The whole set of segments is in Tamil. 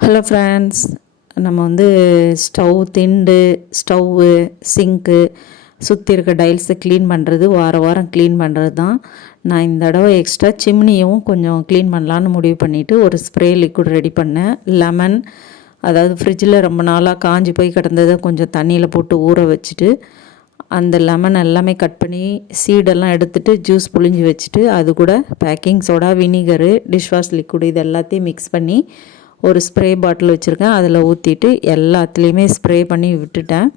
ஹலோ ஃப்ரெண்ட்ஸ் நம்ம வந்து ஸ்டவ் திண்டு ஸ்டவ்வு சிங்க்கு சுற்றி இருக்க டைல்ஸை க்ளீன் பண்ணுறது வார வாரம் க்ளீன் பண்ணுறது தான். நான் இந்த தடவை எக்ஸ்ட்ரா சிம்னியும் கொஞ்சம் க்ளீன் பண்ணலான்னு முடிவு பண்ணிவிட்டு ஒரு ஸ்ப்ரே லிக்விட் ரெடி பண்ணேன். லெமன் அதாவது ஃப்ரிட்ஜில் ரொம்ப நாளாக காஞ்சி போய் கிடந்ததை கொஞ்சம் தண்ணியில் போட்டு ஊற வச்சுட்டு அந்த லெமன் எல்லாமே கட் பண்ணி சீடெல்லாம் எடுத்துகிட்டு ஜூஸ் புழிஞ்சு வச்சுட்டு அது கூட baking soda vinegar dishwash liquid இது எல்லாத்தையும் மிக்ஸ் பண்ணி ஒரு ஸ்ப்ரே பாட்டில் வச்சுருக்கேன். அதில் ஊற்றிட்டு எல்லாத்துலேயுமே ஸ்ப்ரே பண்ணி விட்டுட்டேன்.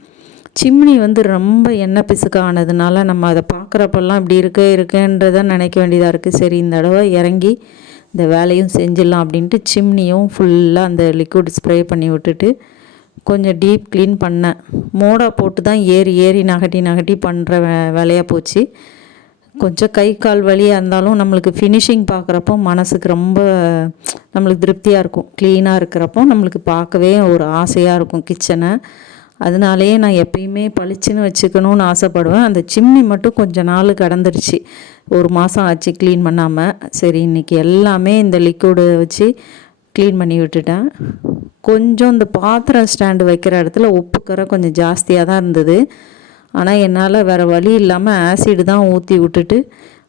சிம்னி வந்து ரொம்ப எண்ணெய் பிசுக்கானதுனால நம்ம அதை பார்க்குறப்பெல்லாம் இப்படி இருக்கே இருக்கேன்றதை நினைக்க வேண்டியதாக இருக்குது சரி இந்த தடவை இறங்கி இந்த வேலையும் செஞ்சிடலாம் அப்படின்ட்டு சிம்னியும் ஃபுல்லாக அந்த லிக்விட் ஸ்ப்ரே பண்ணி விட்டுட்டு கொஞ்சம் டீப் க்ளீன் பண்ணேன். மோடா போட்டு தான் ஏறி ஏறி நகட்டி நகட்டி பண்ணுற வே வேலையாக போச்சு. கொஞ்சம் கை கால் வலியாக இருந்தாலும் நம்மளுக்கு ஃபினிஷிங் பார்க்குறப்போ மனசுக்கு ரொம்ப நம்மளுக்கு திருப்தியாக இருக்கும். க்ளீனாக இருக்கிறப்போ நம்மளுக்கு பார்க்கவே ஒரு ஆசையாக இருக்கும் கிச்சனை அதனாலேயே நான் எப்பயுமே பளிச்சுன்னு வச்சுக்கணும்னு ஆசைப்படுவேன். அந்த சிம்னி மட்டும் கொஞ்ச நாள் கடந்துருச்சு. ஒரு மாதம் ஆச்சு க்ளீன் பண்ணாமல் சரி இன்றைக்கி எல்லாமே இந்த லிக்விடு வச்சு க்ளீன் பண்ணி விட்டுட்டேன். கொஞ்சம் இந்த பாத்திரம் ஸ்டாண்டு வைக்கிற இடத்துல உப்பு கரை கொஞ்சம் ஜாஸ்தியாக தான் இருந்தது. ஆனால் என்னால் வேறு வழி இல்லாமல் ஆசிடு தான் ஊற்றி விட்டுட்டு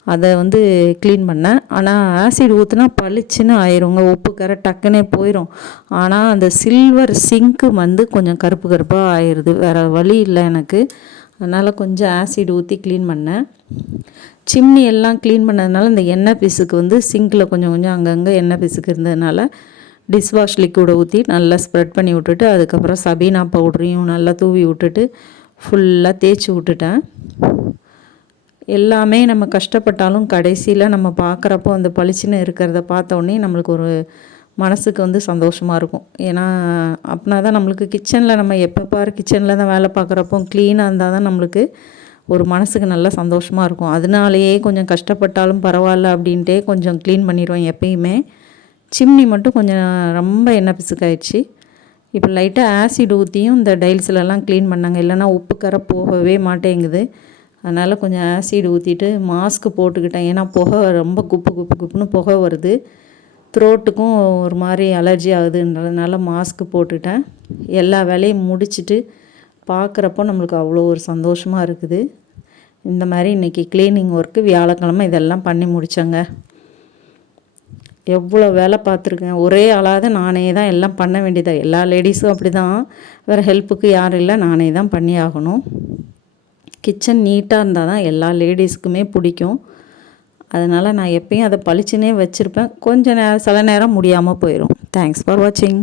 அதை வந்து க்ளீன் பண்ணேன். ஆனால் ஆசிட் ஊற்றுனா பளிச்சுன்னு ஆயிருங்க. உப்பு கரை டக்குனே போயிடும் ஆனால் அந்த சில்வர் சிங்க்கு வந்து கொஞ்சம் கருப்பு கருப்பாக ஆயிடுது வேறு வழி இல்லை எனக்கு. அதனால் கொஞ்சம் ஆசிட் ஊற்றி க்ளீன் பண்ணேன். சிம்னி எல்லாம் க்ளீன் பண்ணதுனால இந்த எண்ணெய் பீஸுக்கு வந்து சிங்கில் கொஞ்சம் கொஞ்சம் அங்கங்கே எண்ணெய் பீஸுக்கு இருந்ததுனால டிஷ்வாஷ் லிக்விடை ஊற்றி நல்லா ஸ்ப்ரெட் பண்ணி விட்டுட்டு அதுக்கப்புறம் சபீனா பவுடரையும் நல்லா தூவி விட்டுட்டு ஃபுல்லாக தேய்ச்சி விட்டுட்டேன். எல்லாமே நம்ம கஷ்டப்பட்டாலும் கடைசியில் நம்ம பார்க்குறப்போ அந்த பளிச்சுன்னு இருக்கிறத பார்த்தோன்னே நம்மளுக்கு ஒரு மனசுக்கு வந்து சந்தோஷமாக இருக்கும். ஏன்னா அப்படின்னா தான் நம்மளுக்கு கிச்சனில் நம்ம எப்போ பார் கிச்சனில் தான் வேலை பார்க்குறப்போ க்ளீனாக இருந்தால் தான் நம்மளுக்கு ஒரு மனசுக்கு நல்லா சந்தோஷமாக இருக்கும். அதனாலேயே கொஞ்சம் கஷ்டப்பட்டாலும் பரவாயில்ல அப்படின்ட்டே கொஞ்சம் க்ளீன் பண்ணிடுவேன் எப்பயுமே. சிம்னி மட்டும் கொஞ்சம் ரொம்ப எண்ணெய் பிசுக்காயிடுச்சு. இப்போ லைட்டாக ஆசிட் ஊற்றியும் இந்த டைல்ஸ்லலாம் க்ளீன் பண்ணாங்க. இல்லைனா உப்பு கரை போகவே மாட்டேங்குது. அதனால் கொஞ்சம் ஆசிட் ஊற்றிட்டு மாஸ்க்கு போட்டுக்கிட்டேன். ஏன்னா புகை ரொம்ப குப்பு குப்பு குப்புன்னு புகை வருது. த்ரோட்டுக்கும் ஒரு மாதிரி அலர்ஜி ஆகுதுன்றதுனால மாஸ்க்கு போட்டுட்டேன். எல்லா வேலையும் முடிச்சுட்டு பார்க்குறப்போ நம்மளுக்கு அவ்வளோ ஒரு சந்தோஷமாக இருக்குது. இந்த மாதிரி இன்றைக்கி க்ளீனிங் ஒர்க்கு வியாழக்கிழமை இதெல்லாம் பண்ணி முடித்தேங்க எவ்வளோ வேலை பார்த்துருக்கேன். ஒரே ஆளாவது நானே தான் எல்லாம் பண்ண வேண்டியதாக எல்லா லேடிஸும் அப்படி தான் வேறு ஹெல்ப்புக்கு யாரும் இல்லை. நானே தான் பண்ணி ஆகணும். கிச்சன் நீட்டாக இருந்தால் தான் எல்லா லேடிஸுக்குமே பிடிக்கும். அதனால் நான் எப்பயும் அதை பளிச்சுனே வச்சுருப்பேன். கொஞ்சம் நேரம் சில நேரம் முடியாமல் போயிடும் தேங்க்ஸ் ஃபார் வாட்சிங்